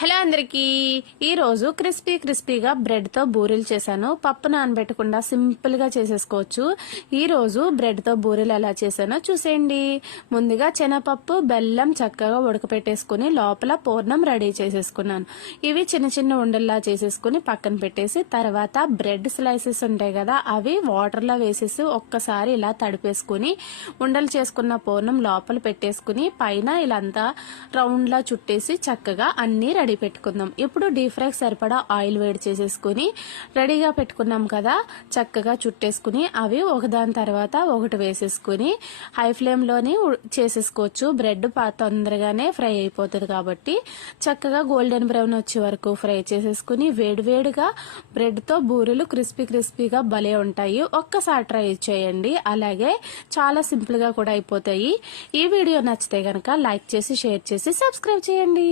Hello అందరికీ. ఈరోజు crispy క్రిస్పీగా బ్రెడ్తో బూరెలు చేశాను. పప్పు నానబెట్టకుండా సింపుల్గా చేసేసుకోవచ్చు. ఈరోజు బ్రెడ్తో బూరెలు ఎలా చేశానో చూసేయండి. ముందుగా శనగపప్పు బెల్లం చక్కగా ఉడకపెట్టేసుకుని లోపల పూర్ణం రెడీ చేసేసుకున్నాను. ఇవి చిన్న చిన్న ఉండల్లా చేసేసుకుని పక్కన పెట్టేసి తర్వాత బ్రెడ్ స్లైసెస్ ఉంటాయి కదా అవి వాటర్లో వేసేసి ఒక్కసారి ఇలా తడిపేసుకుని ఉండలు చేసుకున్న పూర్ణం లోపల పెట్టేసుకుని పైన ఇలా అంతా రౌండ్లా చుట్టేసి చక్కగా అన్ని రెడీ పెట్టుకుందాం. ఇప్పుడు డీప్ ఫ్రైకి సరిపడా ఆయిల్ వేడి చేసేసుకుని రెడీగా పెట్టుకున్నాం కదా చక్కగా చుట్టేసుకుని అవి ఒకదాని తర్వాత ఒకటి వేసేసుకుని హై ఫ్లేమ్లోనే చేసేసుకోవచ్చు. బ్రెడ్ తొందరగానే ఫ్రై అయిపోతుంది కాబట్టి చక్కగా గోల్డెన్ బ్రౌన్ వచ్చే వరకు ఫ్రై చేసేసుకుని వేడివేడిగా బ్రెడ్తో బూరెలు క్రిస్పీ క్రిస్పీగా భలే ఉంటాయి. ఒక్కసారి ట్రై చేయండి. అలాగే చాలా సింపుల్గా కూడా అయిపోతాయి. ఈ వీడియో నచ్చితే కనుక లైక్ చేసి షేర్ చేసి సబ్స్క్రైబ్ చేయండి.